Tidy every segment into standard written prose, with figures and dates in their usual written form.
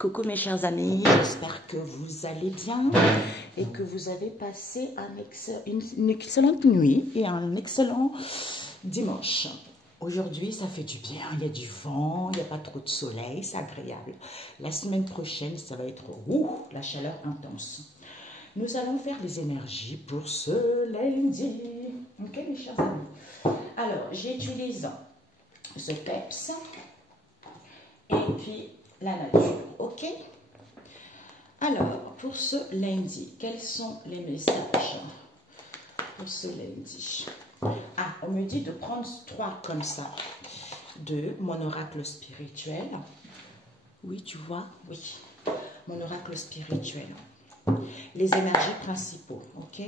Coucou mes chers amis, j'espère que vous allez bien et que vous avez passé une excellente nuit et un excellent dimanche. Aujourd'hui, ça fait du bien, il y a du vent, il n'y a pas trop de soleil, c'est agréable. La semaine prochaine, ça va être la chaleur intense. Nous allons faire les énergies pour ce lundi. Ok mes chers amis. Alors, j'utilise ce peps et puis la nature, ok? Alors, pour ce lundi, quels sont les messages pour ce lundi? Ah, on me dit de prendre 3 comme ça, de mon oracle spirituel. Oui, tu vois, oui, mon oracle spirituel. Les énergies principaux, ok?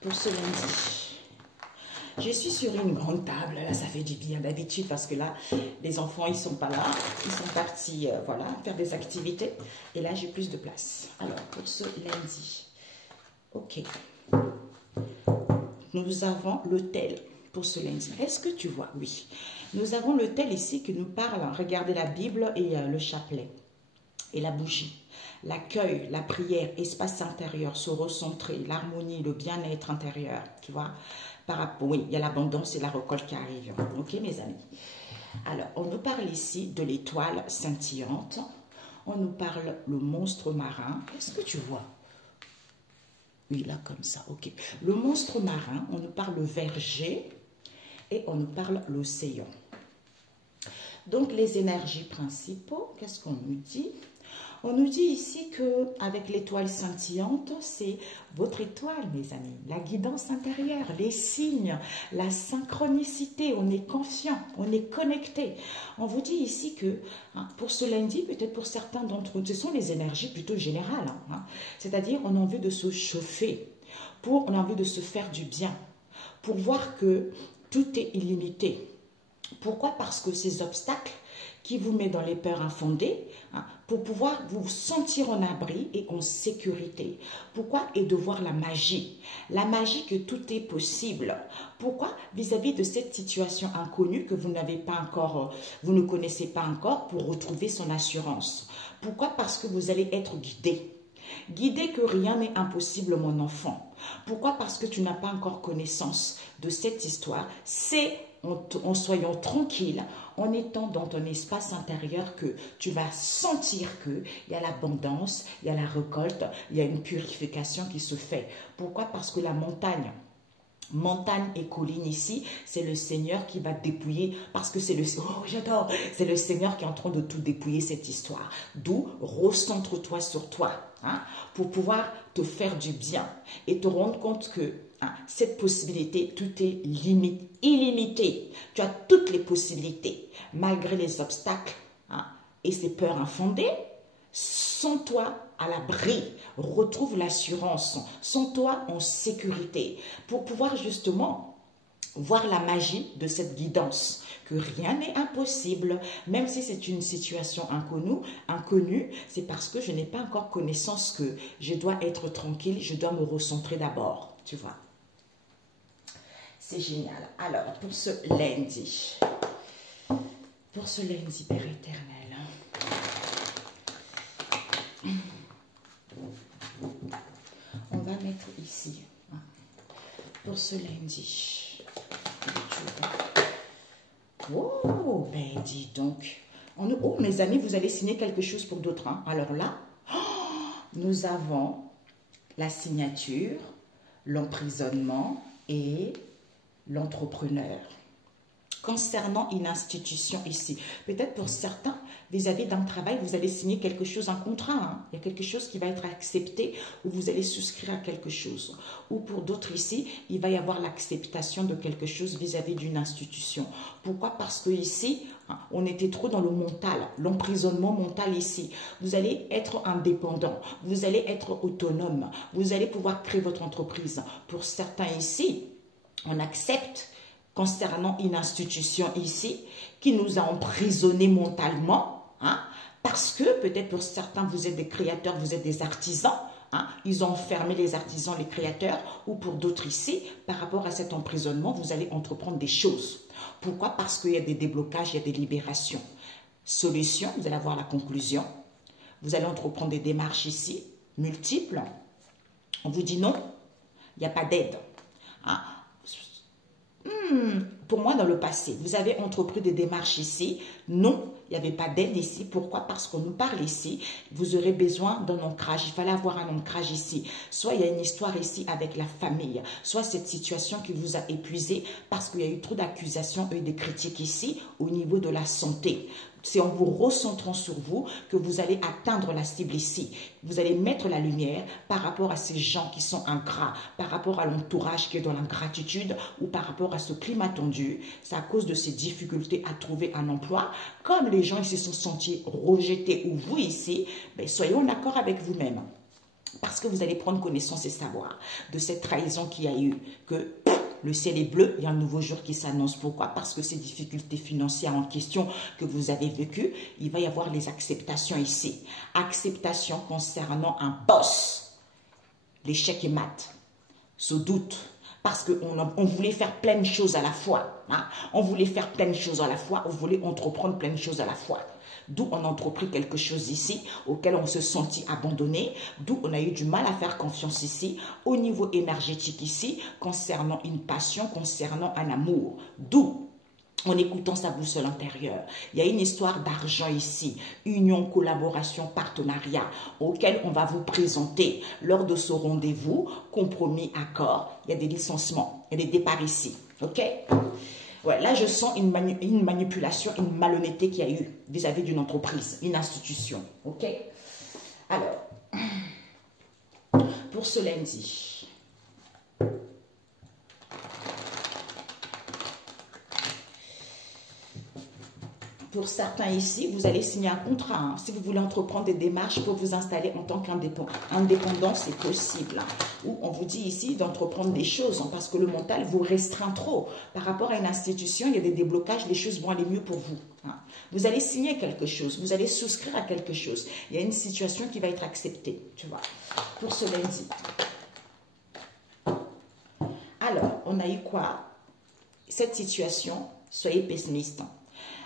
Pour ce lundi. Je suis sur une grande table, là ça fait du bien d'habitude parce que là les enfants ils sont pas là, ils sont partis voilà, faire des activités et là j'ai plus de place. Alors pour ce lundi, ok, nous avons l'autel pour ce lundi. Est-ce que tu vois? Oui, nous avons l'autel ici qui nous parle, regardez la Bible et le chapelet et la bougie. L'accueil, la prière, espace intérieur, se recentrer, l'harmonie, le bien-être intérieur, tu vois. Oui, il y a l'abondance et la récolte qui arrivent. Ok, mes amis? Alors, on nous parle ici de l'étoile scintillante. On nous parle le monstre marin. Est-ce que tu vois? Oui, là, comme ça, ok. Le monstre marin, on nous parle le verger et on nous parle l'océan. Donc, les énergies principaux, qu'est-ce qu'on nous dit? On nous dit ici qu'avec l'étoile scintillante, c'est votre étoile, mes amis, la guidance intérieure, les signes, la synchronicité, on est confiant, on est connecté. On vous dit ici que pour ce lundi, peut-être pour certains d'entre nous, ce sont les énergies plutôt générales, c'est-à-dire on a envie de se chauffer, on a envie de se faire du bien, pour voir que tout est illimité. Pourquoi? Parce que ces obstacles qui vous met dans les peurs infondées, pour pouvoir vous sentir en abri et en sécurité. Pourquoi? Et de voir la magie que tout est possible. Pourquoi? Vis-à-vis de cette situation inconnue que vous n'avez pas encore, vous ne connaissez pas encore, pour retrouver son assurance. Pourquoi? Parce que vous allez être guidé. Guidé que rien n'est impossible, mon enfant. Pourquoi? Parce que tu n'as pas encore connaissance de cette histoire. C'est en soyant tranquille, en étant dans ton espace intérieur que tu vas sentir qu'il y a l'abondance, il y a la récolte, il y a une purification qui se fait. Pourquoi? Parce que la montagne et colline ici, c'est le Seigneur qui va dépouiller, parce que c'est le c'est le Seigneur qui est en train de tout dépouiller cette histoire. D'où recentre-toi sur toi, pour pouvoir te faire du bien et te rendre compte que cette possibilité, tout est illimité. Tu as toutes les possibilités, malgré les obstacles et ces peurs infondées. Sens-toi à l'abri, retrouve l'assurance, sens-toi en sécurité pour pouvoir justement voir la magie de cette guidance, que rien n'est impossible, même si c'est une situation inconnue, c'est parce que je n'ai pas encore connaissance que je dois être tranquille, je dois me recentrer d'abord, tu vois. C'est génial. Alors, pour ce lundi, Père éternel, on va mettre ici, pour ce lundi. Oh, ben dis donc. Oh, mes amis, vous allez signer quelque chose pour d'autres. Alors là, nous avons la signature, l'emprisonnement et l'entrepreneur. Concernant une institution ici, peut-être pour certains, vis-à-vis d'un travail, vous allez signer quelque chose, un contrat. Il y a quelque chose qui va être accepté ou vous allez souscrire à quelque chose. Ou pour d'autres ici, il va y avoir l'acceptation de quelque chose vis-à-vis d'une institution. Pourquoi? Parce que ici, on était trop dans le mental, l'emprisonnement mental ici. Vous allez être indépendant, vous allez être autonome, vous allez pouvoir créer votre entreprise. Pour certains ici, on accepte concernant une institution ici qui nous a emprisonnés mentalement, parce que peut-être pour certains vous êtes des créateurs, vous êtes des artisans, ils ont enfermé les artisans, les créateurs, ou pour d'autres ici, par rapport à cet emprisonnement, vous allez entreprendre des choses. Pourquoi? Parce qu'il y a des déblocages, il y a des libérations. solution, vous allez avoir la conclusion. Vous allez entreprendre des démarches ici, multiples. On vous dit non, il n'y a pas d'aide. Hein? Pour moi, dans le passé, vous avez entrepris des démarches ici. Non, il n'y avait pas d'aide ici. Pourquoi? Parce qu'on nous parle ici. Vous aurez besoin d'un ancrage. Il fallait avoir un ancrage ici. Soit il y a une histoire ici avec la famille. Soit cette situation qui vous a épuisé parce qu'il y a eu trop d'accusations et des critiques ici au niveau de la santé. C'est en vous recentrant sur vous que vous allez atteindre la cible ici. Vous allez mettre la lumière par rapport à ces gens qui sont ingrats, par rapport à l'entourage qui est dans l'ingratitude ou par rapport à ce climat tendu. C'est à cause de ces difficultés à trouver un emploi. Comme les gens ici se sont sentis rejetés ou vous ici, ben soyez en accord avec vous-même. Parce que vous allez prendre connaissance et savoir de cette trahison qu'il y a eu, que le ciel est bleu, il y a un nouveau jour qui s'annonce. Pourquoi? Parce que ces difficultés financières en question que vous avez vécues, il va y avoir les acceptations ici. Acceptation concernant un boss. L'échec est mat. Ce doute. Parce qu'on voulait faire plein de choses à la fois. Hein? On voulait faire plein de choses à la fois. On voulait entreprendre plein de choses à la fois. D'où on a entrepris quelque chose ici, auquel on se sentit abandonné, d'où on a eu du mal à faire confiance ici, au niveau énergétique ici, concernant une passion, concernant un amour. D'où, en écoutant sa boussole intérieure, il y a une histoire d'argent ici, union, collaboration, partenariat, auquel on va vous présenter lors de ce rendez-vous, compromis, accord. Il y a des licenciements, il y a des départs ici, ok? Ouais, là, je sens une manipulation, une malhonnêteté qu'il y a eu vis-à-vis d'une entreprise, une institution. OK? Alors, pour ce lundi, pour certains ici, vous allez signer un contrat. Hein. Si vous voulez entreprendre des démarches pour vous installer en tant qu'indépendant, c'est possible. Hein. Ou on vous dit ici d'entreprendre des choses, hein, parce que le mental vous restreint trop. Par rapport à une institution, il y a des déblocages, les choses vont aller mieux pour vous. Hein. Vous allez signer quelque chose, vous allez souscrire à quelque chose. Il y a une situation qui va être acceptée, tu vois, pour ce lundi. Alors, on a eu quoi? Cette situation, soyez pessimiste.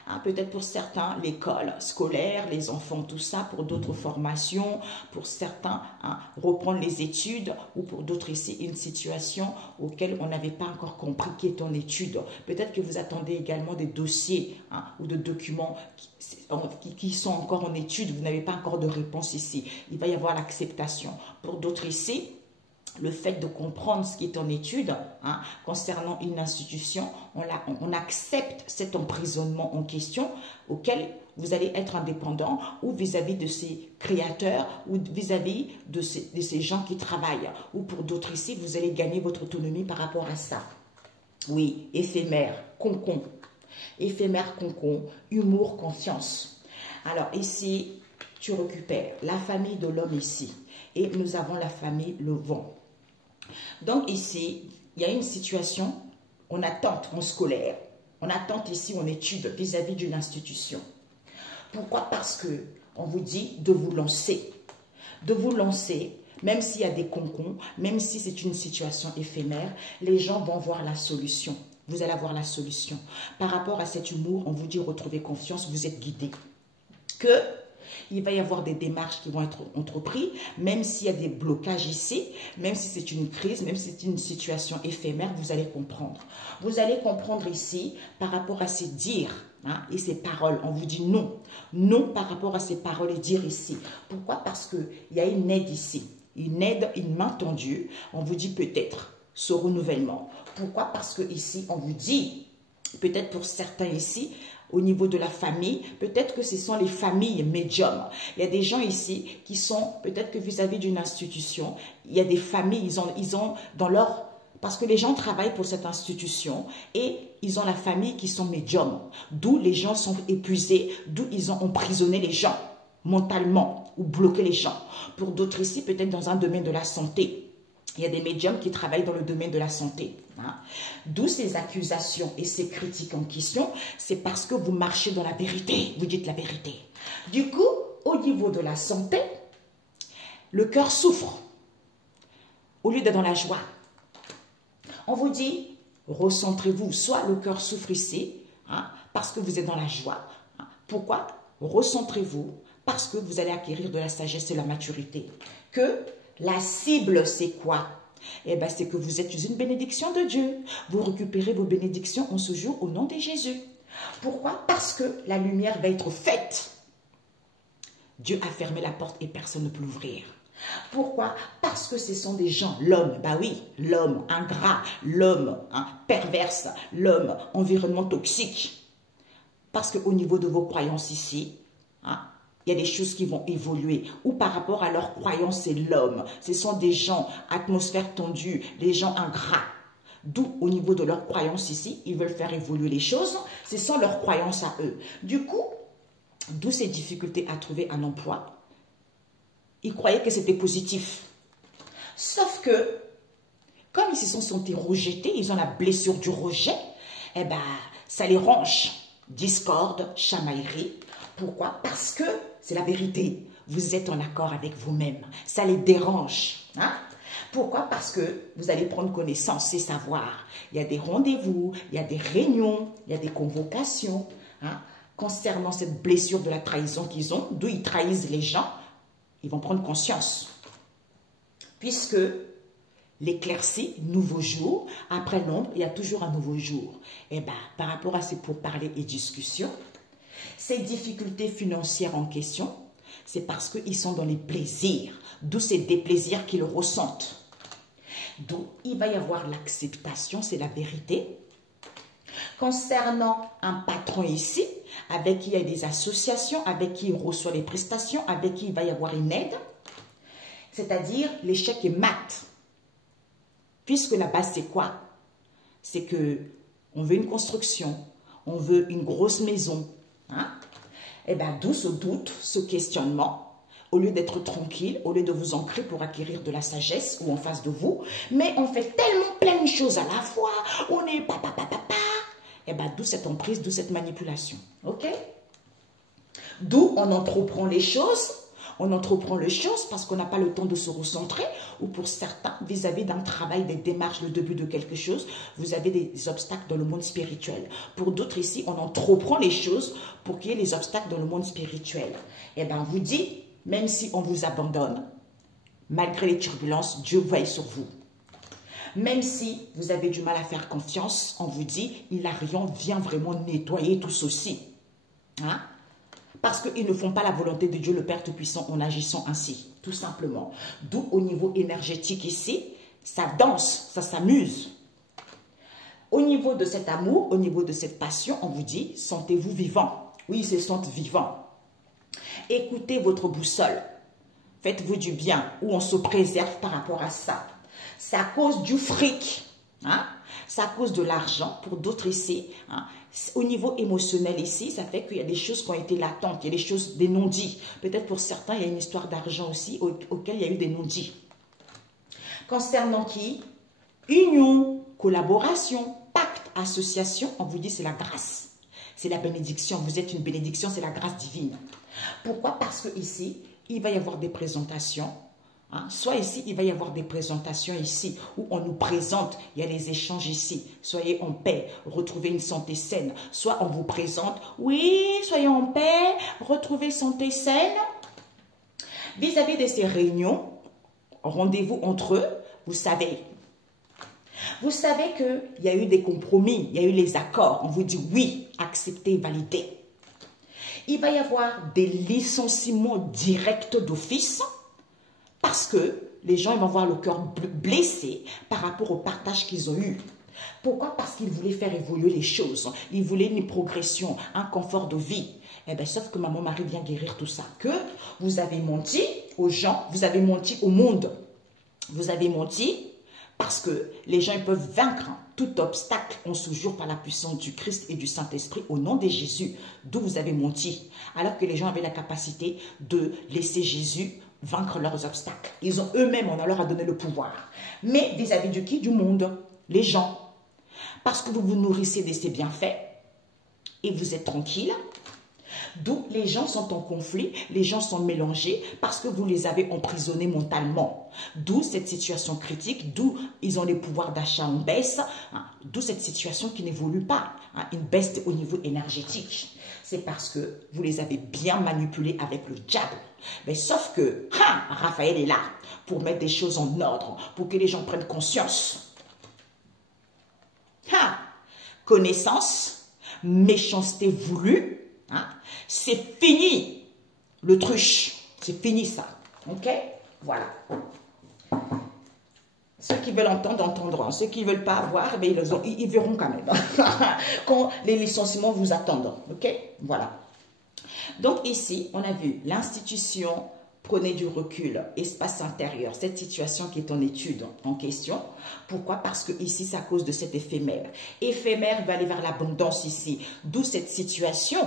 Hein, peut-être pour certains, l'école scolaire, les enfants, tout ça, pour d'autres formations, pour certains, hein, reprendre les études, ou pour d'autres ici, une situation auquel on n'avait pas encore compris qui est en étude. Peut-être que vous attendez également des dossiers, hein, ou de documents qui sont encore en étude, vous n'avez pas encore de réponse ici. Il va y avoir l'acceptation. Pour d'autres ici, le fait de comprendre ce qui est en étude, hein, concernant une institution, on accepte cet emprisonnement en question auquel vous allez être indépendant ou vis-à-vis de ces créateurs ou vis-à-vis de ces gens qui travaillent. Ou pour d'autres ici, vous allez gagner votre autonomie par rapport à ça. Oui, éphémère, concon. Éphémère, concon, humour, confiance. Alors ici, tu récupères la famille de l'homme ici. Et nous avons la famille le vent. Donc ici, il y a une situation, on attend en scolaire, on attend ici en étude vis-à-vis d'une institution. Pourquoi? Parce que on vous dit de vous lancer. De vous lancer, même s'il y a des concons, même si c'est une situation éphémère, les gens vont voir la solution. Vous allez avoir la solution. Par rapport à cet humour, on vous dit retrouvez confiance, vous êtes guidé. Il va y avoir des démarches qui vont être entreprises, même s'il y a des blocages ici, même si c'est une crise, même si c'est une situation éphémère, vous allez comprendre. Vous allez comprendre ici par rapport à ces dires, hein, et ces paroles. On vous dit non. Non par rapport à ces paroles et dires ici. Pourquoi? Parce qu'il y a une aide ici. Une aide, une main tendue. On vous dit peut-être ce renouvellement. Pourquoi? Parce que ici, on vous dit, peut-être pour certains ici, au niveau de la famille, peut-être que ce sont les familles médiums. Il y a des gens ici qui sont, peut-être que vis-à-vis d'une institution, il y a des familles, ils ont dans leur... Parce que les gens travaillent pour cette institution et ils ont la famille qui sont médiums. D'où les gens sont épuisés, d'où ils ont emprisonné les gens mentalement ou bloqué les gens. Pour d'autres ici, peut-être dans un domaine de la santé. Il y a des médiums qui travaillent dans le domaine de la santé. Hein. D'où ces accusations et ces critiques en question, c'est parce que vous marchez dans la vérité, vous dites la vérité. Du coup, au niveau de la santé, le cœur souffre au lieu d'être dans la joie. On vous dit, recentrez-vous, soit le cœur souffre ici, hein, parce que vous êtes dans la joie. Hein. Pourquoi? recentrez-vous parce que vous allez acquérir de la sagesse et de la maturité. Que la cible, c'est quoi? Eh bien, c'est que vous êtes une bénédiction de Dieu. Vous récupérez vos bénédictions en ce jour au nom de Jésus. Pourquoi? Parce que la lumière va être faite. Dieu a fermé la porte et personne ne peut l'ouvrir. Pourquoi? Parce que ce sont des gens, l'homme, bah oui, l'homme ingrat, l'homme perverse, l'homme environnement toxique. Parce qu'au niveau de vos croyances ici, il y a des choses qui vont évoluer. Ou par rapport à leurs croyances, c'est l'homme. Ce sont des gens, atmosphère tendue, les gens ingrats. D'où, au niveau de leurs croyances ici, ils veulent faire évoluer les choses. Ce sont leurs croyances à eux. Du coup, d'où ces difficultés à trouver un emploi. Ils croyaient que c'était positif. Sauf que, comme ils se sont sentis rejetés, ils ont la blessure du rejet, eh ben, ça les ronge. Discorde, chamaillerie. Pourquoi? Parce que c'est la vérité. Vous êtes en accord avec vous-même. Ça les dérange. Pourquoi? Parce que vous allez prendre connaissance et savoir. Il y a des rendez-vous, il y a des réunions, il y a des convocations. Concernant cette blessure de la trahison qu'ils ont, d'où ils trahissent les gens, ils vont prendre conscience. Puisque l'éclaircie, nouveau jour, après l'ombre, il y a toujours un nouveau jour. Et bien, par rapport à ces pourparlers et discussions, ces difficultés financières en question, c'est parce qu'ils sont dans les plaisirs, d'où c'est des plaisirs qu'ils ressentent. Donc, il va y avoir l'acceptation, c'est la vérité. Concernant un patron ici, avec qui il y a des associations, avec qui il reçoit les prestations, avec qui il va y avoir une aide, c'est-à-dire l'échec est mat. Puisque la base, c'est quoi? C'est que on veut une construction, on veut une grosse maison. Et bien, d'où ce doute, ce questionnement, au lieu d'être tranquille, au lieu de vous ancrer pour acquérir de la sagesse ou en face de vous, mais on fait tellement plein de choses à la fois, on est papa. Et bien, d'où cette emprise, d'où cette manipulation. Ok? D'où on entreprend les choses. On entreprend les choses parce qu'on n'a pas le temps de se recentrer. Ou pour certains, vis-à-vis d'un travail, des démarches, le début de quelque chose, vous avez des obstacles dans le monde spirituel. Pour d'autres ici, on entreprend les choses pour qu'il y ait les obstacles dans le monde spirituel. Et bien, on vous dit, même si on vous abandonne, malgré les turbulences, Dieu veille sur vous. Même si vous avez du mal à faire confiance, on vous dit, Hilarion vient vraiment nettoyer tout ceci. Parce qu'ils ne font pas la volonté de Dieu le Père Tout-Puissant en agissant ainsi, tout simplement. D'où au niveau énergétique ici, ça danse, ça s'amuse. Au niveau de cet amour, au niveau de cette passion, on vous dit, sentez-vous vivant. Oui, ils se sentent vivants. Écoutez votre boussole. Faites-vous du bien, ou on se préserve par rapport à ça. C'est à cause du fric, c'est à cause de l'argent. Pour d'autres ici, au niveau émotionnel ici, ça fait qu'il y a des choses qui ont été latentes, il y a des choses, des non-dits. Peut-être pour certains, il y a une histoire d'argent aussi auquel il y a eu des non-dits. Concernant qui? Union, collaboration, pacte, association, on vous dit c'est la grâce. C'est la bénédiction. Vous êtes une bénédiction, c'est la grâce divine. Pourquoi? Parce que ici, il va y avoir des présentations. Soit ici, il va y avoir des présentations ici où on nous présente, il y a les échanges ici. Soyez en paix, retrouvez une santé saine. Soit on vous présente, oui, soyez en paix, retrouvez santé saine. Vis-à-vis de ces réunions, rendez-vous entre eux, vous savez qu'il y a eu des compromis, il y a eu les accords. On vous dit oui, acceptez, validez. Il va y avoir des licenciements directs d'office. Parce que les gens ils vont avoir le cœur blessé par rapport au partage qu'ils ont eu. Pourquoi? Parce qu'ils voulaient faire évoluer les choses. Ils voulaient une progression, un confort de vie. Eh bien, sauf que Maman Marie vient guérir tout ça. Que vous avez menti aux gens, vous avez menti au monde. Vous avez menti parce que les gens ils peuvent vaincre tout obstacle en ce jour par la puissance du Christ et du Saint-Esprit au nom de Jésus. D'où vous avez menti. Alors que les gens avaient la capacité de laisser Jésus vaincre leurs obstacles. Ils ont eux-mêmes, on leur a donné le pouvoir. Mais vis-à-vis de qui? Du monde, les gens. Parce que vous vous nourrissez de ces bienfaits et vous êtes tranquille. D'où les gens sont en conflit, les gens sont mélangés parce que vous les avez emprisonnés mentalement. D'où cette situation critique, d'où ils ont les pouvoirs d'achat en baisse, d'où cette situation qui n'évolue pas, une baisse au niveau énergétique. c'est parce que vous les avez bien manipulés avec le diable. Mais sauf que, Raphaël est là pour mettre des choses en ordre, pour que les gens prennent conscience. Connaissance, méchanceté voulue, c'est fini le truche, c'est fini ça, ok? Voilà. Ceux qui veulent entendre, entendront. Ceux qui ne veulent pas voir, mais ils verront quand même. Quand les licenciements vous attendent, ok? Voilà. Donc ici, on a vu l'institution, prenez du recul, espace intérieur, cette situation qui est en étude, en question. Pourquoi? Parce que ici, c'est à cause de cet éphémère. Éphémère va aller vers l'abondance ici. D'où cette situation.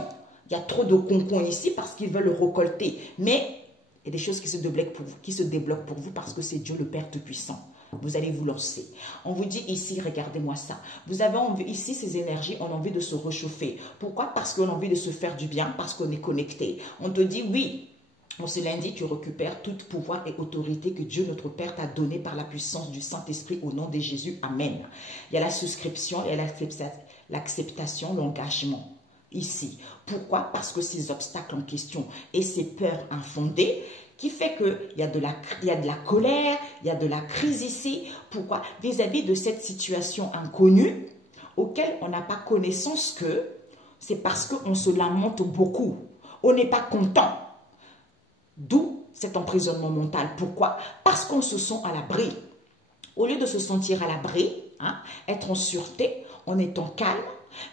Il y a trop de concons ici parce qu'ils veulent le récolter. Mais il y a des choses qui se débloquent pour vous, parce que c'est Dieu le Père Tout-Puissant. Vous allez vous lancer. On vous dit ici, regardez-moi ça. Vous avez envie, ici, ces énergies ont envie de se réchauffer. Pourquoi? Parce qu'on a envie de se faire du bien, parce qu'on est connecté. On te dit, oui, on se lundi, tu récupères tout pouvoir et autorité que Dieu, notre Père, t'a donné par la puissance du Saint-Esprit au nom de Jésus. Amen. Il y a la souscription, il y a l'acceptation, l'engagement. Ici. Pourquoi? Parce que ces obstacles en question et ces peurs infondées qui fait qu'il y a de la colère, il y a de la crise ici. Pourquoi? Vis-à-vis de cette situation inconnue auquel on n'a pas connaissance que c'est parce qu'on se lamente beaucoup. On n'est pas content. D'où cet emprisonnement mental. Pourquoi? Parce qu'on se sent à l'abri. Au lieu de se sentir à l'abri, être en sûreté, en étant calme,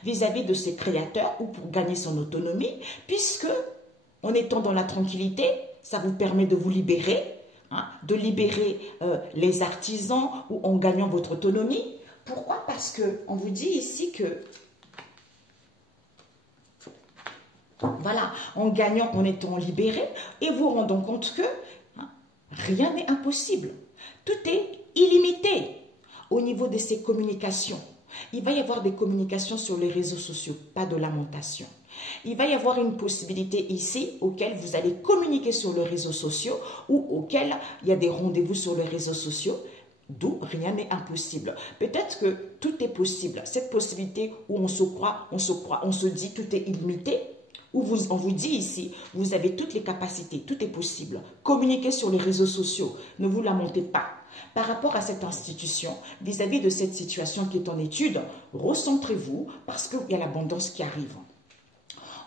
vis-à-vis de ses créateurs ou pour gagner son autonomie, puisque en étant dans la tranquillité, ça vous permet de vous libérer, de libérer les artisans ou en gagnant votre autonomie. Pourquoi? Parce qu'on vous dit ici que, voilà, en gagnant, en étant libéré, et vous rendant compte que rien n'est impossible. Tout est illimité au niveau de ces communications. Il va y avoir des communications sur les réseaux sociaux, pas de lamentation. Il va y avoir une possibilité ici auquel vous allez communiquer sur les réseaux sociaux ou auquel il y a des rendez-vous sur les réseaux sociaux, d'où rien n'est impossible. Peut-être que tout est possible. Cette possibilité où on se dit tout est illimité, où on vous dit ici, vous avez toutes les capacités, tout est possible. Communiquez sur les réseaux sociaux, ne vous lamentez pas. Par rapport à cette institution, vis-à-vis de cette situation qui est en étude, recentrez-vous parce qu'il y a l'abondance qui arrive.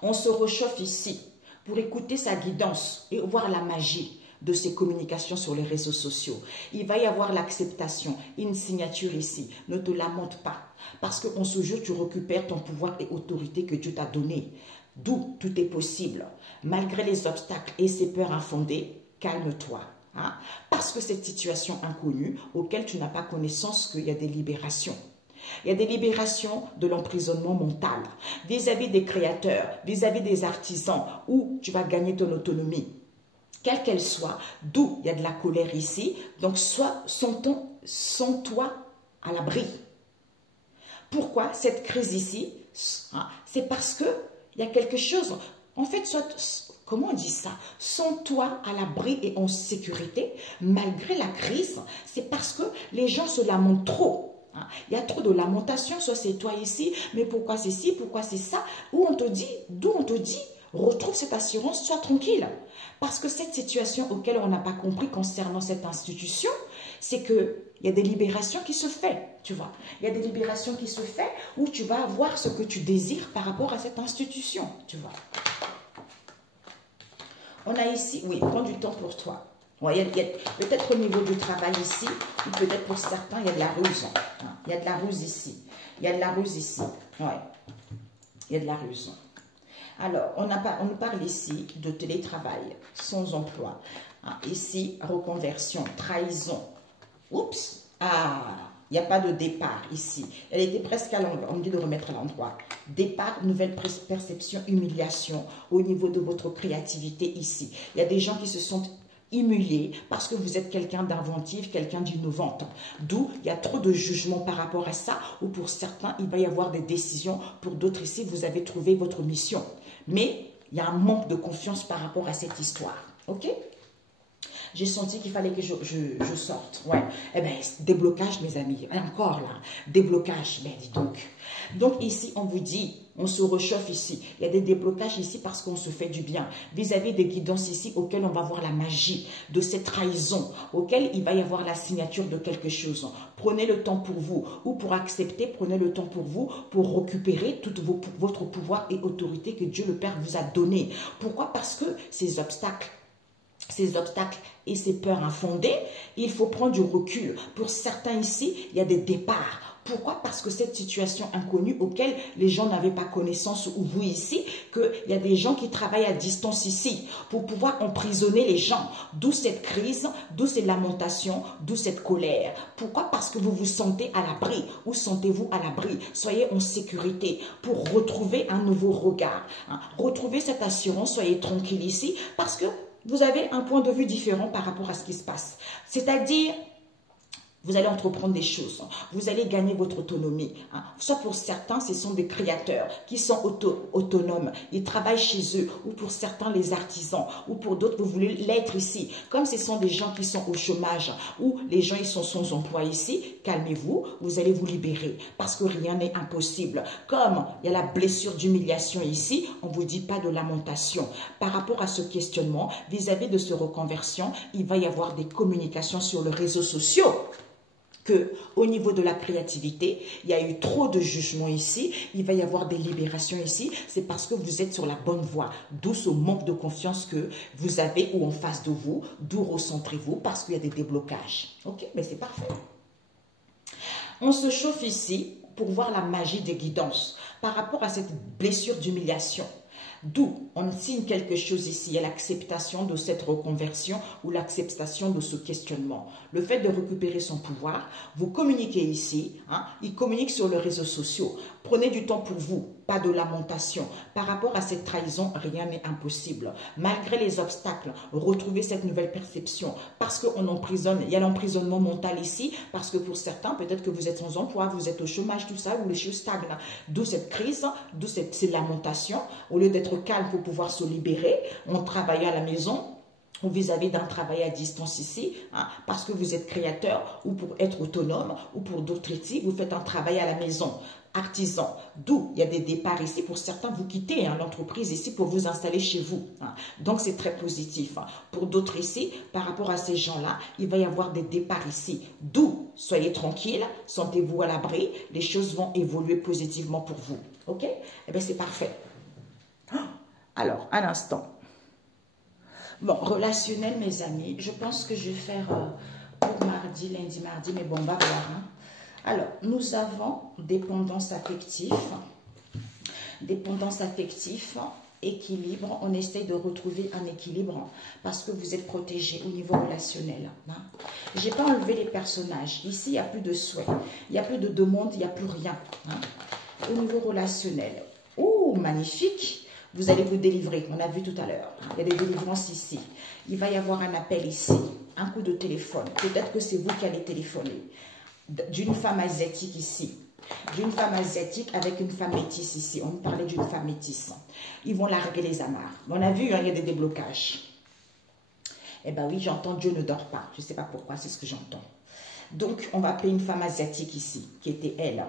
On se réchauffe ici pour écouter sa guidance et voir la magie de ces communications sur les réseaux sociaux. Il va y avoir l'acceptation, une signature ici. Ne te lamente pas parce qu'en ce jour, tu récupères ton pouvoir et autorité que Dieu t'a donné. D'où tout est possible. Malgré les obstacles et ces peurs infondées, calme-toi. Parce que cette situation inconnue auquel tu n'as pas connaissance qu'il y a des libérations. Il y a des libérations de l'emprisonnement mental vis-à-vis des créateurs, vis-à-vis des artisans où tu vas gagner ton autonomie, quelle qu'elle soit, d'où il y a de la colère ici. Donc, sens-toi à l'abri. Pourquoi cette crise ici? C'est parce qu'il y a quelque chose. En fait, comment on dit ça? Sens-toi à l'abri et en sécurité malgré la crise. C'est parce que les gens se lamentent trop. Il y a trop de lamentation, soit c'est toi ici, mais pourquoi c'est ci, pourquoi c'est ça? D'où on te dit, retrouve cette assurance, sois tranquille. Parce que cette situation auquel on n'a pas compris concernant cette institution, c'est qu'il y a des libérations qui se font, tu vois. Il y a des libérations qui se font où tu vas avoir ce que tu désires par rapport à cette institution, tu vois. On a ici, oui, prends du temps pour toi. Ouais, il y a peut-être au niveau du travail ici, ou peut-être pour certains, il y a de la ruse. Il y a de la ruse ici. Il y a de la ruse ici. Ouais. Il y a de la ruse. Alors, on nous parle ici de télétravail, sans emploi. Ici, reconversion, trahison. Oups. Il n'y a pas de départ ici. Elle était presque à l'endroit. On me dit de remettre à l'endroit. Départ, nouvelle perception, humiliation au niveau de votre créativité ici. Il y a des gens qui se sentent humilié parce que vous êtes quelqu'un d'inventif, quelqu'un d'innovante. D'où il y a trop de jugements par rapport à ça, ou pour certains, il va y avoir des décisions. Pour d'autres ici, vous avez trouvé votre mission. Mais il y a un manque de confiance par rapport à cette histoire. Ok? J'ai senti qu'il fallait que je sorte. Ouais. Eh bien, déblocage, mes amis. Encore là, déblocage. Ben, dis donc. Donc ici, on vous dit, on se réchauffe ici. Il y a des déblocages ici parce qu'on se fait du bien. Vis-à-vis des guidances ici, auxquelles on va voir la magie de cette trahison, auquel il va y avoir la signature de quelque chose. Prenez le temps pour vous, ou pour accepter, prenez le temps pour vous, pour récupérer tout votre pouvoir et autorité que Dieu le Père vous a donné. Pourquoi? Parce que ces obstacles et ces peurs infondées, il faut prendre du recul. Pour certains ici, il y a des départs. Pourquoi? Parce que cette situation inconnue auquel les gens n'avaient pas connaissance, ou vous ici, qu'il y a des gens qui travaillent à distance ici pour pouvoir emprisonner les gens. D'où cette crise, d'où ces lamentations, d'où cette colère. Pourquoi? Parce que vous vous sentez à l'abri. Où sentez-vous à l'abri? Soyez en sécurité pour retrouver un nouveau regard. Retrouvez cette assurance, soyez tranquille ici parce que vous avez un point de vue différent par rapport à ce qui se passe. C'est-à-dire, vous allez entreprendre des choses, vous allez gagner votre autonomie. Soit pour certains, ce sont des créateurs qui sont autonomes, ils travaillent chez eux, ou pour certains, les artisans, ou pour d'autres, vous voulez l'être ici. Comme ce sont des gens qui sont au chômage, ou les gens ils sont sans emploi ici, calmez-vous, vous allez vous libérer, parce que rien n'est impossible. Comme il y a la blessure d'humiliation ici, on ne vous dit pas de lamentation. Par rapport à ce questionnement, vis-à-vis de ce reconversion, il va y avoir des communications sur les réseaux sociaux. Au niveau de la créativité, il y a eu trop de jugements ici, il va y avoir des libérations ici, c'est parce que vous êtes sur la bonne voie, d'où ce manque de confiance que vous avez ou en face de vous, d'où recentrez-vous, parce qu'il y a des déblocages. Ok, mais c'est parfait. On se chauffe ici pour voir la magie des guidances par rapport à cette blessure d'humiliation. D'où on signe quelque chose ici, il y a l'acceptation de cette reconversion ou l'acceptation de ce questionnement. Le fait de récupérer son pouvoir, vous communiquez ici, il communique sur les réseaux sociaux. Prenez du temps pour vous, pas de lamentation. Par rapport à cette trahison, rien n'est impossible. Malgré les obstacles, retrouvez cette nouvelle perception. Parce qu'on emprisonne, il y a l'emprisonnement mental ici, parce que pour certains, peut-être que vous êtes sans emploi, vous êtes au chômage, tout ça, ou les choses stagnent. D'où cette crise, d'où ces lamentations. Au lieu d'être calme pour pouvoir se libérer, on travaille à la maison, ou vis-à-vis d'un travail à distance ici, parce que vous êtes créateur, ou pour être autonome, ou pour d'autres ici, vous faites un travail à la maison. Artisan, d'où il y a des départs ici. Pour certains, vous quittez l'entreprise ici pour vous installer chez vous. Donc, c'est très positif. Pour d'autres ici, par rapport à ces gens-là, il va y avoir des départs ici. D'où, soyez tranquille, sentez-vous à l'abri, les choses vont évoluer positivement pour vous. OK? Eh bien, c'est parfait. Alors, un instant. Bon, relationnel, mes amis, je pense que je vais faire pour mardi, lundi, mardi, mais bon, on va voir. Alors, nous avons dépendance affective, équilibre. On essaye de retrouver un équilibre parce que vous êtes protégé au niveau relationnel. Je n'ai pas enlevé les personnages. Ici, il n'y a plus de souhait, il n'y a plus de demande, il n'y a plus rien. Au niveau relationnel, oh, magnifique! Vous allez vous délivrer, on a vu tout à l'heure. Il y a des délivrances ici. Il va y avoir un appel ici, un coup de téléphone. Peut-être que c'est vous qui allez téléphoner. D'une femme asiatique ici. D'une femme asiatique avec une femme métisse ici. On parlait d'une femme métisse. Ils vont larguer les amarres. On a vu, il y a des déblocages. Eh bien oui, j'entends Dieu ne dort pas. Je ne sais pas pourquoi, c'est ce que j'entends. Donc, on va appeler une femme asiatique ici, qui était elle.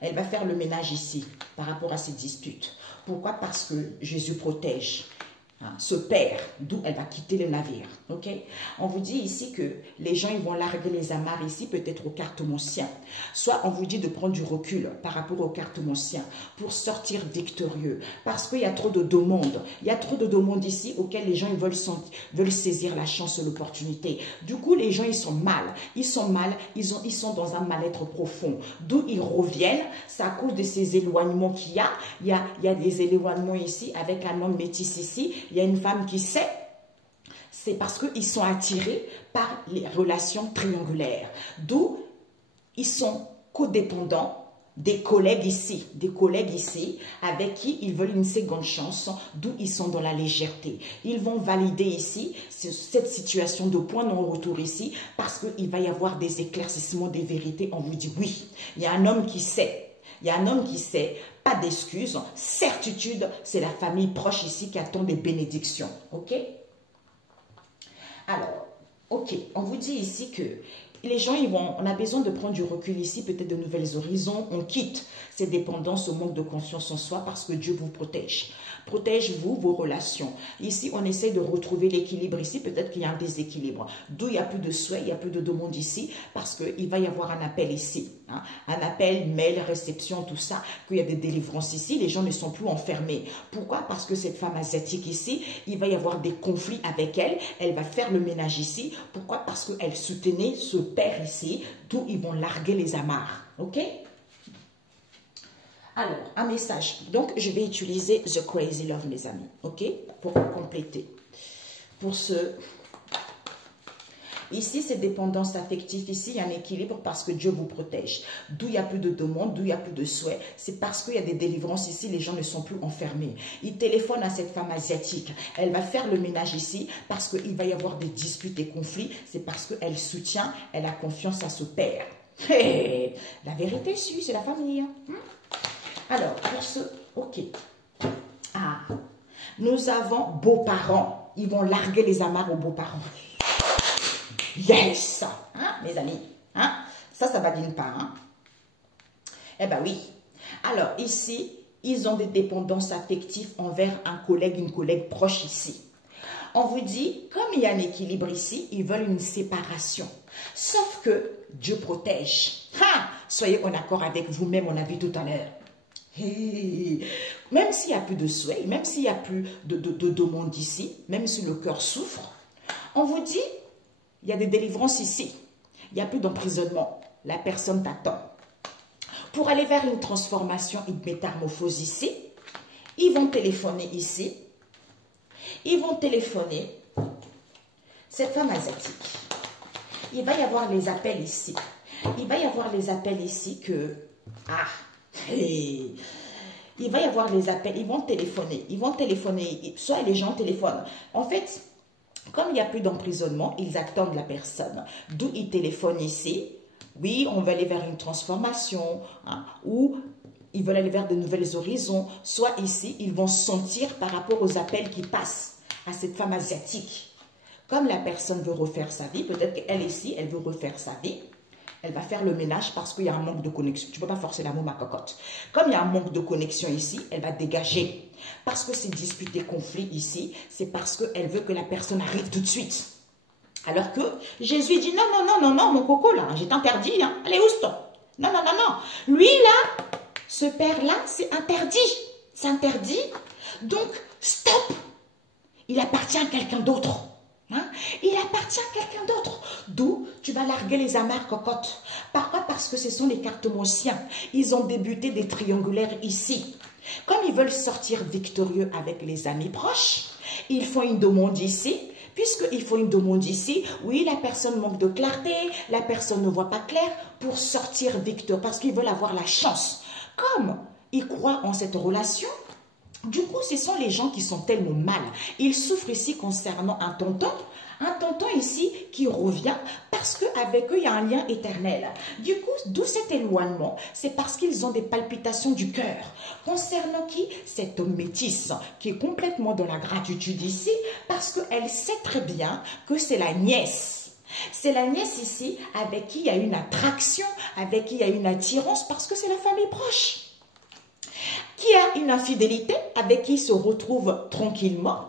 Elle va faire le ménage ici, par rapport à ces disputes. Pourquoi? Parce que Jésus protège ce père, d'où elle va quitter le navire. Ok? On vous dit ici que les gens ils vont larguer les amarres ici, peut-être aux cartomanciens. Soit on vous dit de prendre du recul par rapport aux cartomanciens pour sortir victorieux. Parce qu'il y a trop de demandes. Il y a trop de demandes ici auxquelles les gens ils veulent saisir la chance et l'opportunité. Du coup, les gens ils sont mal. Ils sont mal, ils sont dans un mal-être profond. D'où ils reviennent, c'est à cause de ces éloignements qu'il y a. Il y a des éloignements ici avec un homme métis ici. Il y a une femme qui sait, c'est parce qu'ils sont attirés par les relations triangulaires. D'où ils sont codépendants des collègues ici avec qui ils veulent une seconde chance, d'où ils sont dans la légèreté. Ils vont valider ici cette situation de point non-retour ici parce qu'il va y avoir des éclaircissements des vérités. On vous dit oui, il y a un homme qui sait. Il y a un homme qui sait, pas d'excuses, certitude, c'est la famille proche ici qui attend des bénédictions. Ok? Alors, ok, on vous dit ici que les gens, on a besoin de prendre du recul ici, peut-être de nouvelles horizons. On quitte ces dépendances, ce manque de confiance en soi parce que Dieu vous protège. Protège-vous, vos relations. Ici, on essaie de retrouver l'équilibre ici. Peut-être qu'il y a un déséquilibre. D'où il n'y a plus de souhait, il n'y a plus de demande ici parce qu'il va y avoir un appel ici. Hein. Un appel, mail, réception, tout ça. Qu'il y a des délivrances ici. Les gens ne sont plus enfermés. Pourquoi? Parce que cette femme asiatique ici, il va y avoir des conflits avec elle. Elle va faire le ménage ici. Pourquoi? Parce qu'elle soutenait ce père ici. D'où ils vont larguer les amarres. Ok? Alors, un message. Donc, je vais utiliser The Crazy Love, mes amis. Ok? Pour compléter. Pour ce... Ici, c'est dépendance affective. Ici, il y a un équilibre parce que Dieu vous protège. D'où il n'y a plus de demande, d'où il n'y a plus de souhait. C'est parce qu'il y a des délivrances ici, les gens ne sont plus enfermés. Il téléphone à cette femme asiatique. Elle va faire le ménage ici parce qu'il va y avoir des disputes et conflits. C'est parce qu'elle soutient, elle a confiance à ce père. Hey, la vérité, c'est la famille. Alors, pour ce... Ok. Ah, nous avons beaux-parents. Ils vont larguer les amarres aux beaux-parents. Yes! Hein, mes amis? Hein? Ça va d'une part. Hein? Eh bien oui. Alors, ici, ils ont des dépendances affectives envers un collègue, une collègue proche ici. On vous dit, comme il y a un équilibre ici, ils veulent une séparation. Sauf que Dieu protège. Ha! Soyez en accord avec vous-même, on a vu tout à l'heure. Hey. Même s'il n'y a plus de souhait, même s'il n'y a plus de demande ici, même si le cœur souffre, on vous dit, il y a des délivrances ici. Il n'y a plus d'emprisonnement. La personne t'attend. Pour aller vers une transformation, une métamorphose ici, ils vont téléphoner ici. Ils vont téléphoner cette femme asiatique. Il va y avoir les appels ici. Il va y avoir les appels ici que... Ah, hey. Il va y avoir les appels. Ils vont téléphoner. Ils vont téléphoner. Soit les gens téléphonent. En fait... Comme il n'y a plus d'emprisonnement, ils attendent la personne. D'où ils téléphonent ici. Oui, on va aller vers une transformation. Hein, ou ils veulent aller vers de nouvelles horizons. Soit ici, ils vont sentir par rapport aux appels qui passent à cette femme asiatique. Comme la personne veut refaire sa vie, peut-être qu'elle ici, elle veut refaire sa vie. Elle va faire le ménage parce qu'il y a un manque de connexion. Tu ne peux pas forcer l'amour, ma cocotte. Comme il y a un manque de connexion ici, elle va dégager. Parce que c'est dispute et conflit ici, c'est parce qu'elle veut que la personne arrive tout de suite. Alors que Jésus dit, non, mon coco, là, j'ai t'interdit, hein. Allez, ouston. Non. Lui, là, ce père-là, c'est interdit. C'est interdit. Donc, stop. Il appartient à quelqu'un d'autre. Hein? Il appartient à quelqu'un d'autre. D'où tu vas larguer les amarres, cocotte. Pourquoi? Parce que ce sont les cartomanciens. Ils ont débuté des triangulaires ici. Comme ils veulent sortir victorieux avec les amis proches, ils font une demande ici. Puisqu'ils font une demande ici, oui, la personne manque de clarté, la personne ne voit pas clair pour sortir victorieux. Parce qu'ils veulent avoir la chance. Comme ils croient en cette relation, du coup, ce sont les gens qui sont tellement mal. Ils souffrent ici concernant un tonton ici qui revient parce qu'avec eux, il y a un lien éternel. Du coup, d'où cet éloignement? C'est parce qu'ils ont des palpitations du cœur. Concernant qui? Cet homme métis qui est complètement dans la gratitude ici parce qu'elle sait très bien que c'est la nièce. C'est la nièce ici avec qui il y a une attraction, avec qui il y a une attirance parce que c'est la famille proche. Qui a une infidélité, avec qui il se retrouve tranquillement,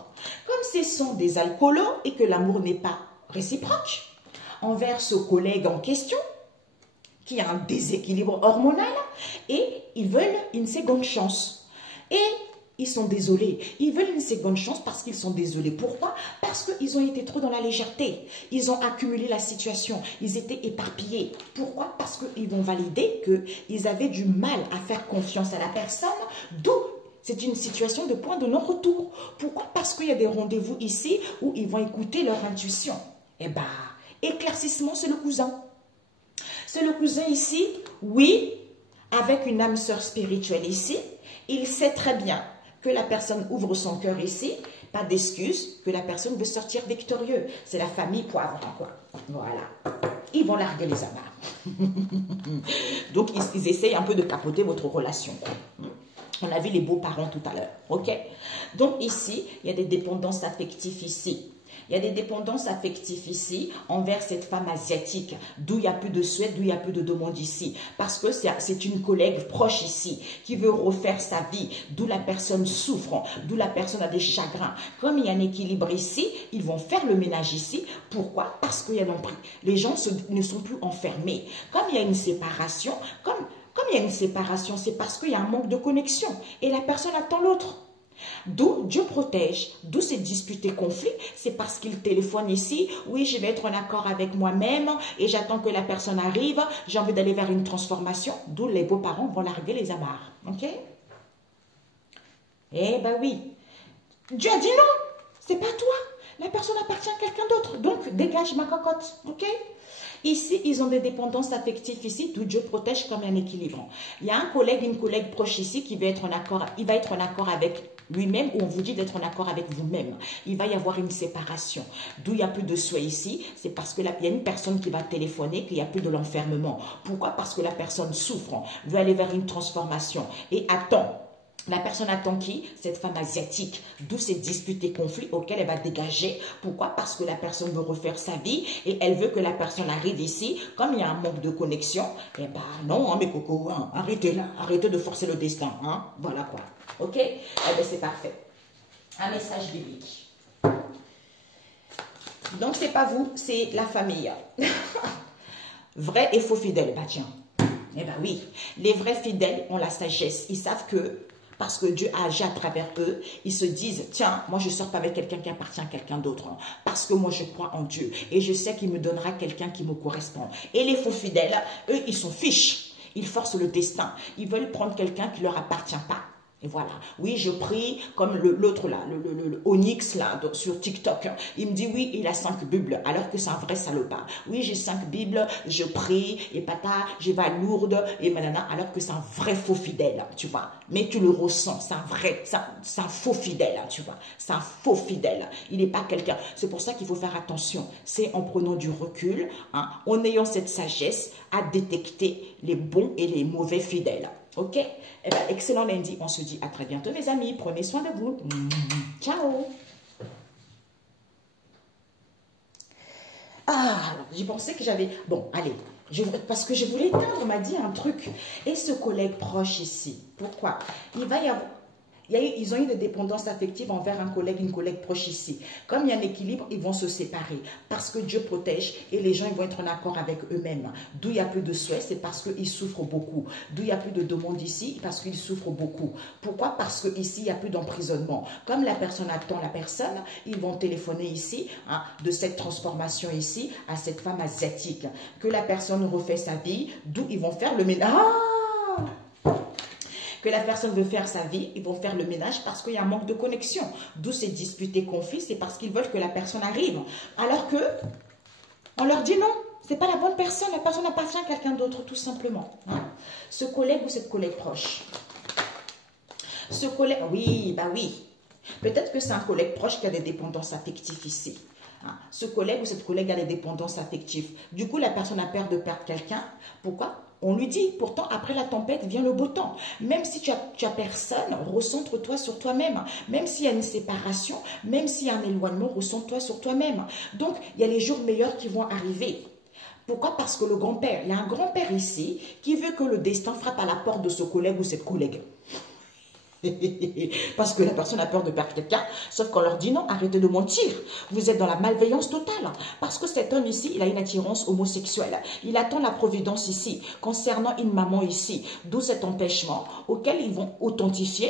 comme ce sont des alcoolos et que l'amour n'est pas réciproque, envers ce collègue en question, qui a un déséquilibre hormonal, et ils veulent une seconde chance. Et ils sont désolés. Ils veulent une seconde chance parce qu'ils sont désolés. Pourquoi? Parce qu'ils ont été trop dans la légèreté. Ils ont accumulé la situation. Ils étaient éparpillés. Pourquoi? Parce qu'ils vont valider qu'ils avaient du mal à faire confiance à la personne. D'où c'est une situation de point de non-retour. Pourquoi? Parce qu'il y a des rendez-vous ici où ils vont écouter leur intuition. Eh bien, éclaircissement, c'est le cousin. C'est le cousin ici, oui, avec une âme sœur spirituelle ici. Il sait très bien que la personne ouvre son cœur ici, pas d'excuse, que la personne veut sortir victorieux. C'est la famille poivre, quoi. Voilà. Ils vont larguer les amarres. Donc, ils essayent un peu de capoter votre relation. On a vu les beaux-parents tout à l'heure, ok? Donc, ici, il y a des dépendances affectives ici. Il y a des dépendances affectives ici envers cette femme asiatique, d'où il n'y a plus de Suède, d'où il n'y a plus de demande ici. Parce que c'est une collègue proche ici qui veut refaire sa vie, d'où la personne souffre, d'où la personne a des chagrins. Comme il y a un équilibre ici, ils vont faire le ménage ici. Pourquoi? Parce qu'il y a l'emprise. Les gens ne sont plus enfermés. Comme il y a une séparation, comme il y a une séparation, c'est parce qu'il y a un manque de connexion et la personne attend l'autre. D'où Dieu protège, d'où ces disputes et conflits, c'est parce qu'il téléphone ici, oui je vais être en accord avec moi-même et j'attends que la personne arrive, j'ai envie d'aller vers une transformation, d'où les beaux-parents vont larguer les amarres, ok? Eh ben oui, Dieu a dit non, c'est pas toi, la personne appartient à quelqu'un d'autre, donc dégage ma cocotte, ok? Ici, ils ont des dépendances affectives ici, d'où Dieu protège comme un équilibre. Il y a un collègue, une collègue proche ici qui va être en accord, il va être en accord avec lui-même ou on vous dit d'être en accord avec vous-même. Il va y avoir une séparation. D'où il n'y a plus de souhait ici, c'est parce qu'il y a une personne qui va téléphoner, qu'il n'y a plus de l'enfermement. Pourquoi? Parce que la personne souffre, veut aller vers une transformation et attend. La personne attend qui? Cette femme asiatique, d'où ces disputes et conflits auxquels elle va dégager. Pourquoi? Parce que la personne veut refaire sa vie et elle veut que la personne arrive ici. Comme il y a un manque de connexion, eh ben non, hein, mes cocos, hein, arrêtez là, arrêtez de forcer le destin. Hein, voilà quoi. Ok? Eh bien c'est parfait. Un message biblique. Donc c'est pas vous, c'est la famille. Vrai et faux fidèles, bah tiens. Eh bien oui, les vrais fidèles ont la sagesse. Ils savent que parce que Dieu a agi à travers eux, ils se disent, tiens, moi je ne sors pas avec quelqu'un qui appartient à quelqu'un d'autre, hein, parce que moi je crois en Dieu, et je sais qu'il me donnera quelqu'un qui me correspond. Et les faux fidèles, eux, ils sont fiches, ils forcent le destin, ils veulent prendre quelqu'un qui ne leur appartient pas. Et voilà, oui, je prie comme l'autre là, le Onyx là, sur TikTok. Hein. Il me dit, oui, il a 5 Bibles, alors que c'est un vrai salopard. Oui, j'ai 5 Bibles, je prie, et pata, je vais à Lourdes, et manana, alors que c'est un vrai faux fidèle, tu vois. Mais tu le ressens, c'est un vrai, c'est un faux fidèle, tu vois. C'est un faux fidèle. Il n'est pas quelqu'un. C'est pour ça qu'il faut faire attention. C'est en prenant du recul, hein, en ayant cette sagesse à détecter les bons et les mauvais fidèles. Ok? Eh bien, excellent lundi. On se dit à très bientôt, mes amis. Prenez soin de vous. Ciao. Ah, j'ai pensé que j'avais... Bon, allez. Parce que je voulais éteindre, on m'a dit un truc. Et ce collègue proche ici, pourquoi? Il va y avoir... Ils ont eu des dépendances affectives envers un collègue, une collègue proche ici. Comme il y a un équilibre, ils vont se séparer parce que Dieu protège et les gens ils vont être en accord avec eux-mêmes. D'où il n'y a plus de souhait, c'est parce qu'ils souffrent beaucoup. D'où il n'y a plus de demande ici, parce qu'ils souffrent beaucoup. Pourquoi? Parce qu'ici, il n'y a plus d'emprisonnement. Comme la personne attend la personne, ils vont téléphoner ici, hein, de cette transformation ici à cette femme asiatique. Que la personne refait sa vie, d'où ils vont faire le ménage. Que la personne veut faire sa vie, ils vont faire le ménage parce qu'il y a un manque de connexion. D'où ces disputes et conflits, c'est parce qu'ils veulent que la personne arrive. Alors que, on leur dit non, c'est pas la bonne personne, la personne appartient à quelqu'un d'autre, tout simplement. Hein? Ce collègue ou cette collègue proche. Ce collègue, oui, bah oui. Peut-être que c'est un collègue proche qui a des dépendances affectives ici. Hein? Ce collègue ou cette collègue a des dépendances affectives. Du coup, la personne a peur de perdre quelqu'un. Pourquoi? On lui dit, pourtant, après la tempête vient le beau temps. Même si tu as personne, recentre-toi sur toi-même. Même s'il y a une séparation, même s'il y a un éloignement, recentre-toi sur toi-même. Donc, il y a les jours meilleurs qui vont arriver. Pourquoi? Parce que le grand-père, il y a un grand-père ici qui veut que le destin frappe à la porte de ce collègue ou cette collègue. Parce que la personne a peur de perdre quelqu'un, sauf qu'on leur dit non, arrêtez de mentir, vous êtes dans la malveillance totale, parce que cet homme ici, il a une attirance homosexuelle, il attend la providence ici, concernant une maman ici, d'où cet empêchement auquel ils vont authentifier.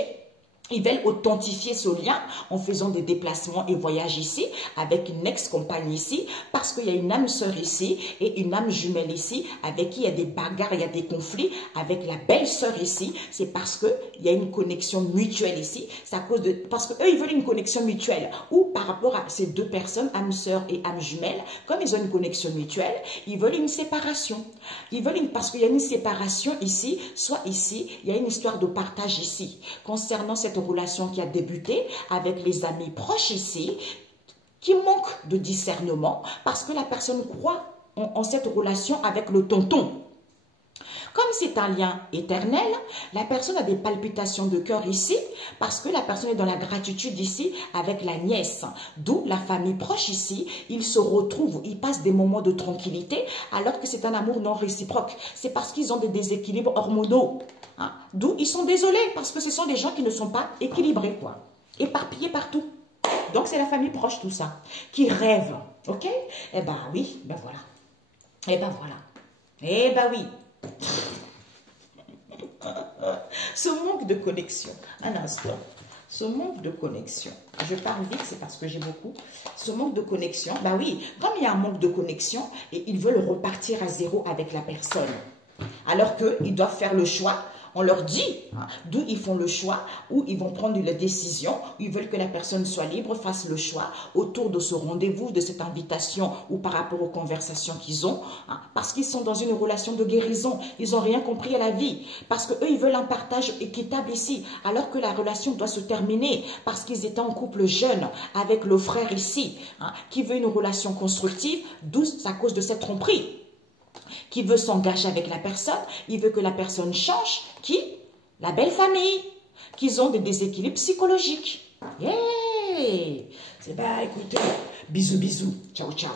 Ils veulent authentifier ce lien en faisant des déplacements et voyages ici, avec une ex-compagne ici, parce qu'il y a une âme sœur ici et une âme jumelle ici, avec qui il y a des bagarres, il y a des conflits, avec la belle-sœur ici. C'est parce qu'il y a une connexion mutuelle ici. C'est à cause de... Parce qu'eux, ils veulent une connexion mutuelle. Ou par rapport à ces deux personnes, âme sœur et âme jumelle, comme ils ont une connexion mutuelle, ils veulent une séparation. Ils veulent une... Parce qu'il y a une séparation ici, soit ici, il y a une histoire de partage ici. Concernant cette relation qui a débuté avec les amis proches ici, qui manque de discernement parce que la personne croit en cette relation avec le tonton. Comme c'est un lien éternel, la personne a des palpitations de cœur ici, parce que la personne est dans la gratitude ici avec la nièce. D'où la famille proche ici, ils se retrouvent, ils passent des moments de tranquillité, alors que c'est un amour non réciproque. C'est parce qu'ils ont des déséquilibres hormonaux. Hein? D'où ils sont désolés, parce que ce sont des gens qui ne sont pas équilibrés, quoi. Éparpillés partout. Donc c'est la famille proche, tout ça, qui rêve. Ok? Eh ben oui, ben voilà. Eh ben voilà. Eh ben oui. Ce manque de connexion, un instant, ce manque de connexion, je parle vite, c'est parce que j'ai beaucoup, ce manque de connexion, bah oui, comme il y a un manque de connexion, et ils veulent repartir à zéro avec la personne, alors qu'ils doivent faire le choix. On leur dit hein, d'où ils font le choix, où ils vont prendre la décision, ils veulent que la personne soit libre, fasse le choix autour de ce rendez-vous, de cette invitation ou par rapport aux conversations qu'ils ont, hein, parce qu'ils sont dans une relation de guérison, ils n'ont rien compris à la vie, parce qu'eux, ils veulent un partage équitable ici, alors que la relation doit se terminer, parce qu'ils étaient en couple jeune avec le frère ici, hein, qui veut une relation constructive, d'où à cause de cette tromperie. Qui veut s'engager avec la personne, il veut que la personne change. Qui? La belle famille. Qu'ils ont des déséquilibres psychologiques. Yeah! C'est bien, écoutez. Bisous, bisous. Ciao, ciao.